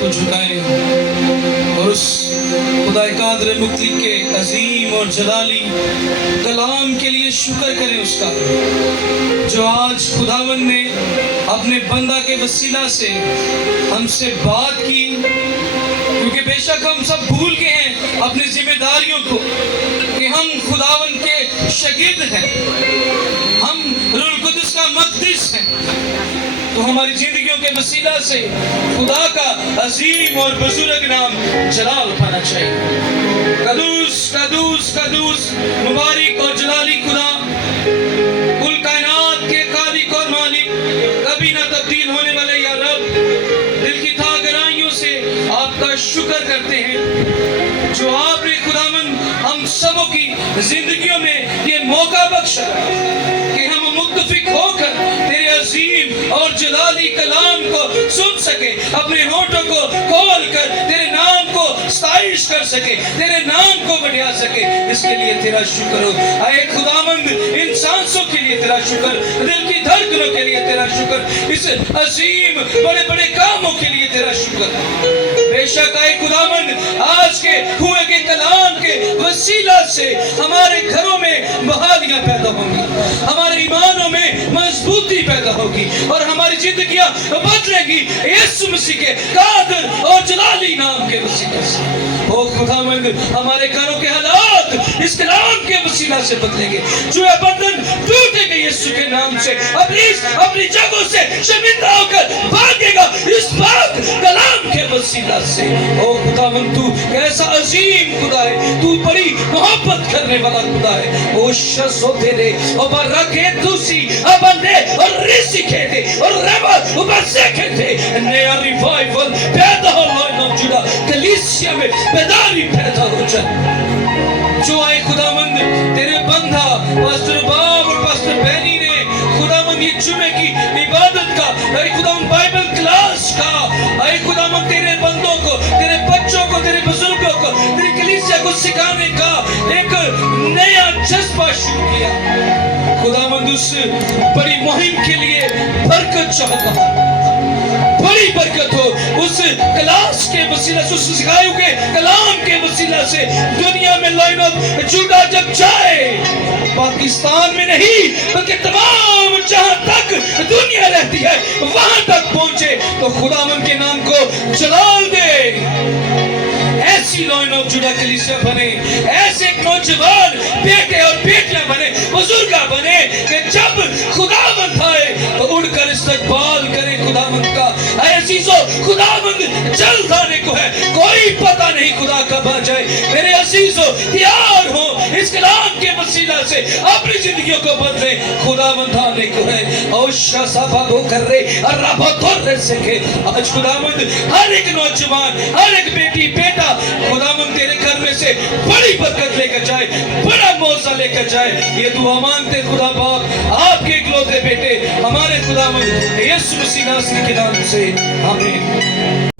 کو جھکائیں اور اس خدا قادر مطلق کے عظیم اور جلالی کلام کے لیے شکر کریں اس کا، جو آج خداوند نے اپنے بندہ کے وسیلہ سے ہم سے بات کی، کیونکہ بے شک ہم سب بھول گئے ہیں اپنی ذمہ داریوں کو کہ ہم خداوند کے شاگرد ہیں، ہم روح القدس کا مقدس ہیں، تو ہماری زندگیوں کے وسیلہ سے خدا کا عظیم اور بزرگ نام جلال پانا چاہیے۔ قدوس قدوس قدوس مبارک اور جلالی خدا، کل کائنات کے خالق اور مالک، کبھی نہ تبدیل ہونے والے یا رب، دل کی تھا گہرائیوں سے آپ کا شکر کرتے ہیں جو آپ نے خداوند ہم سبوں کی زندگیوں میں یہ موقع بخشا کہ ہم متفق ہو کر تیرے عظیم اور جلالی کلام کو سن سکے، اپنے ہونٹوں کو کھول کر تیرے نام کو ستائش کر سکے، تیرے نام کو بڑھا سکے۔ اس کے لیے تیرا شکر ہو اے خداوند، ان سانسوں کے لیے تیرا شکر، دل کی دھڑکنوں کے لیے تیرا شکر، اس عظیم بڑے بڑے کاموں کے لیے تیرا شکر۔ بے شک اے خداوند، آج کے ہوئے کے کلام کے وسیلہ سے ہمارے گھروں میں بحالیاں پیدا ہوں گی، ہمارے ایمانوں میں مضبوطی پیدا ہوگی اور ہماری زندگیاں بدلیں گی یسوع مسیح کے قادر اور جلالی نام کے وسیلے سے۔ او خداوند، ہمارے گھروں کے حالات اس کلام کے وسیلہ سے بدلیں گے، جو بندھن ٹوٹے گے یسوع کے نام سے، ابلیس اپنی جگہوں سے شرمندہ ہو کر بھاگے گا اس پاک کلام کے وسیلہ سے۔ او خداوند، تو کیسا عظیم خدا ہے، تو بڑی محبت کرنے والا خدا ہے۔ او شسو تیرے اوپر رکھے دوسری ابندے اور ریسی کھیتے اور ریبت اوپر سے کھیتے، نیا ریوائیول پیدا ہو لائن آف جوڑا، کلیسیا میں بیداری پیدا ہو جائے۔ جو آئے خداوند تیرے بندہ پاسٹر باب اور پاسٹر بینی نے خداوند یہ جمعے کی عبادت کا، اے خداوند بائبل کلاس کا، اے خداوند تیرے بندوں کو، تیرے بچوں کو، تیرے بزرگوں کو، تیری کلیسیا کو سکھانے کا ایک نیا جذبہ شروع کیا۔ خداوند اس بڑی مہم کے لیے برکت چاہتا ہوں، بڑی برکت ہو اس کلاس کے وسیلہ سے، اس سکھائے ہوئے کلام کے وسیلہ سے دنیا میں لائن آف جوڑا جب جائے، پاکستان میں نہیں بلکہ تمام جہاں تک دنیا رہتی ہے وہاں تک پہنچے، تو خداوند کے نام کو جلال دے۔ ایسی لائن آف جوڑا کلیسیا بنے، ایسے ایک نوجوان بیٹے اور بیٹیاں بنے، بزرگاں بنے کہ جب خداوند آئے تو اڑ کر استقبال کرے خداوند کا۔ اے عزیزو، خداوند جلد آنے کو ہے، کوئی پتہ نہیں خدا کب آ جائے۔ میرے عزیزو، تیار ہو اس کلام کے وسیلہ سے اپنی زندگیوں کو بدلے، خداوند آنے کو ہے۔ اوشا صافا گو کر رہے ربا تور رہے سکے۔ آج خداوند ہر ایک نوجوان، ہر ایک بیٹی بیٹا خداوند تیرے گھر میں سے بڑی برکت لے کر جائے، بڑا موضوع لے کر جائے۔ یہ دعا مانگتے خدا باپ آپ کے اکلوتے بیٹے ہمارے خداوند یسوع مسیح ناصری کے نام سے، آمین۔